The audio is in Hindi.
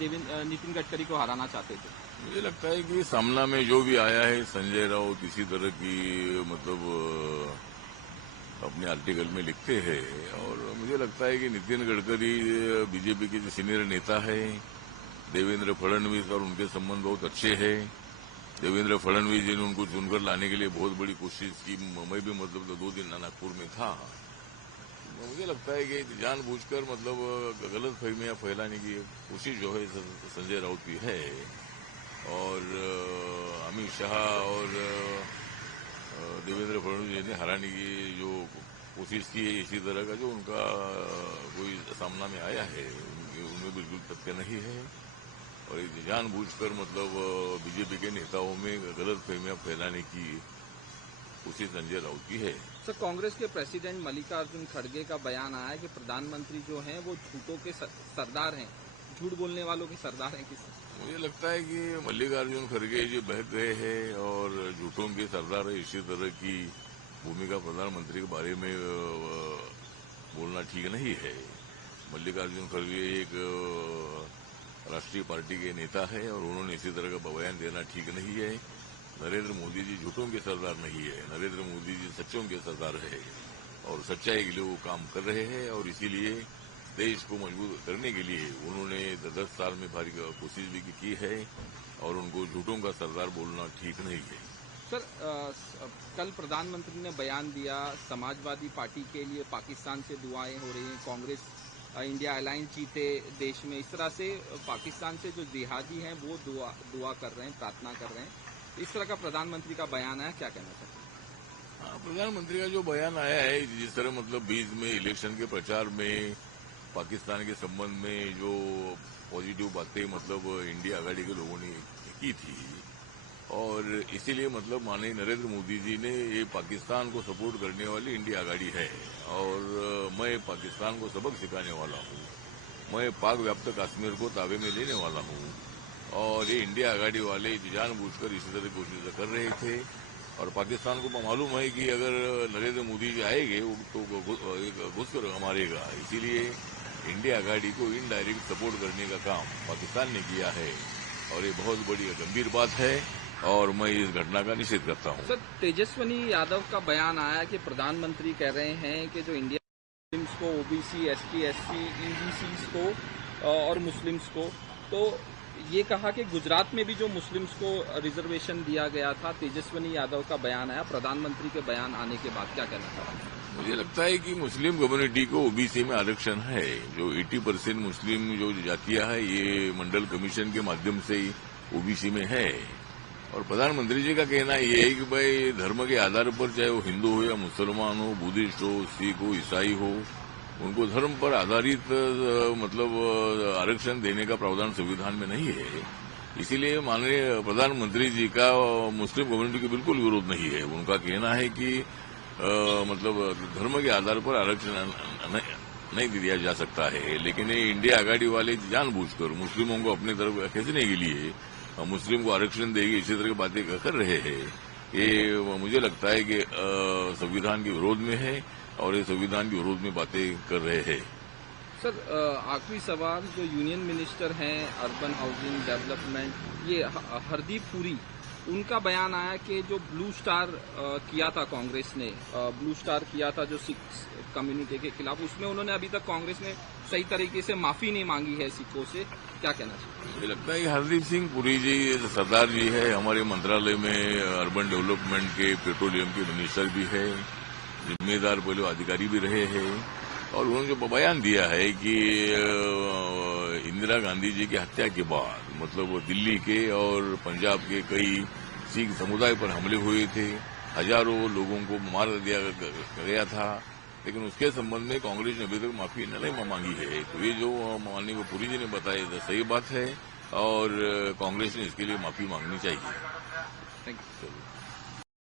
नितिन गडकरी को हराना चाहते थे। मुझे लगता है कि सामना में जो भी आया है संजय राउत इसी तरह की मतलब अपने आर्टिकल में लिखते हैं। और मुझे लगता है कि नितिन गडकरी बीजेपी के जो सीनियर नेता है, देवेंद्र फडणवीस और उनके संबंध बहुत अच्छे हैं। देवेंद्र फडणवीस जी ने उनको चुनकर लाने के लिए बहुत बड़ी कोशिश की। मैं भी मतलब 2 दिन नागपुर में था। मुझे लगता है कि जानबूझकर मतलब गलत फहमियां फैलाने की कोशिश जो है संजय राउत की है। और अमित शाह और देवेंद्र फडणवीस जी ने हराने की जो कोशिश की है, इसी तरह का जो उनका कोई सामना में आया है उनमें बिल्कुल तथ्य नहीं है। और जानबूझकर मतलब बीजेपी के नेताओं में गलत फहमियां फैलाने की कोशिश संजय राउत की है। सर, कांग्रेस के प्रेसिडेंट मल्लिकार्जुन खड़गे का बयान आया है कि प्रधानमंत्री जो हैं वो झूठों के सरदार हैं, झूठ बोलने वालों के सरदार हैं। किस मुझे लगता है कि मल्लिकार्जुन खड़गे जी बहक गए हैं और झूठों के सरदार है, इसी तरह की भूमिका प्रधानमंत्री के बारे में बोलना ठीक नहीं है। मल्लिकार्जुन खड़गे एक राष्ट्रीय पार्टी के नेता है और उन्होंने इसी तरह का बयान देना ठीक नहीं है। नरेंद्र मोदी जी झूठों के सरदार नहीं है, नरेंद्र मोदी जी सच्चों के सरदार है और सच्चाई के लिए वो काम कर रहे हैं। और इसीलिए देश को मजबूत करने के लिए उन्होंने 10 साल में भारी कोशिश भी की है और उनको झूठों का सरदार बोलना ठीक नहीं है। सर, कल प्रधानमंत्री ने बयान दिया, समाजवादी पार्टी के लिए पाकिस्तान से दुआएं हो रही हैं, कांग्रेस इंडिया अलायंस जीते देश में, इस तरह से पाकिस्तान से जो जिहादी हैं वो दुआ कर रहे हैं, प्रार्थना कर रहे हैं। इस तरह का प्रधानमंत्री का बयान आया, क्या कहना चाहते हैं? हाँ, प्रधानमंत्री का जो बयान आया है, जिस तरह मतलब बीच में इलेक्शन के प्रचार में पाकिस्तान के संबंध में जो पॉजिटिव बातें मतलब इंडिया आघाड़ी के लोगों ने की थी और इसीलिए मतलब माननीय नरेंद्र मोदी जी ने ये पाकिस्तान को सपोर्ट करने वाली इंडिया आघाड़ी है और मैं पाकिस्तान को सबक सिखाने वाला हूँ, मैं पाक व्याप्त कश्मीर को ताबे में लेने वाला हूँ। और ये इंडिया आघाड़ी वाले जानबूझकर इसी तरह कोशिश कर रहे थे और पाकिस्तान को मालूम है कि अगर नरेंद्र मोदी जी आएंगे तो घुस कर मारेगा। इसीलिए इंडिया आघाड़ी को इनडायरेक्ट सपोर्ट करने का काम पाकिस्तान ने किया है और ये बहुत बड़ी गंभीर बात है और मैं इस घटना का निषेध करता हूं। सर, तेजस्विनी यादव का बयान आया कि प्रधानमंत्री कह रहे हैं कि जो इंडिया मुस्लिम्स को, ओबीसी, एसटी, एससी, ईबीसी को और मुस्लिम्स को, तो ये कहा कि गुजरात में भी जो मुस्लिम्स को रिजर्वेशन दिया गया था। तेजस्विनी यादव का बयान आया प्रधानमंत्री के बयान आने के बाद, क्या कहना चाहते हैं? मुझे लगता है कि मुस्लिम कम्युनिटी को ओबीसी में आरक्षण है। जो 80% मुस्लिम जो जातियां है ये मंडल कमीशन के माध्यम से ही ओबीसी में है। और प्रधानमंत्री जी का कहना ये है कि भाई धर्म के आधार पर, चाहे वो हिंदू हो या मुसलमान हो, बुद्धिस्ट हो, सिख हो, ईसाई हो, उनको धर्म पर आधारित मतलब आरक्षण देने का प्रावधान संविधान में नहीं है। इसीलिए माननीय प्रधानमंत्री जी का मुस्लिम कम्युनिटी के बिल्कुल विरोध नहीं है। उनका कहना है कि मतलब धर्म के आधार पर आरक्षण नहीं दिया जा सकता है, लेकिन ये इंडिया आघाड़ी वाले जानबूझकर मुस्लिमों को अपनी तरफ खींचने के लिए मुस्लिम को आरक्षण देगी इसी तरह की बातें कर रहे हैं। ये मुझे लगता है कि संविधान के विरोध में है और ये संविधान के विरोध में बातें कर रहे हैं। सर, आखिरी सवाल, जो यूनियन मिनिस्टर हैं अर्बन हाउसिंग डेवलपमेंट, ये हरदीप पुरी, उनका बयान आया कि जो ब्लू स्टार किया था कांग्रेस ने, ब्लू स्टार किया था जो सिख कम्युनिटी के खिलाफ, उसमें उन्होंने अभी तक कांग्रेस ने सही तरीके से माफी नहीं मांगी है सिखों से, क्या कहना चाहिए? मुझे लगता है कि हरदीप सिंह पुरी जी सरदार जी है, हमारे मंत्रालय में अर्बन डेवलपमेंट के पेट्रोलियम के मिनिस्टर भी है, जिम्मेदार पहले अधिकारी भी रहे हैं और उन्होंने जो बयान दिया है कि इंदिरा गांधी जी की हत्या के बाद मतलब दिल्ली के और पंजाब के कई सिख समुदाय पर हमले हुए थे, हजारों लोगों को मार दिया गया था, लेकिन उसके संबंध में कांग्रेस ने अभी तक माफी नहीं मांगी है। तो ये जो माननीय पुरी जी ने बताया सही बात है और कांग्रेस ने इसके लिए माफी मांगनी चाहिए। Thank you.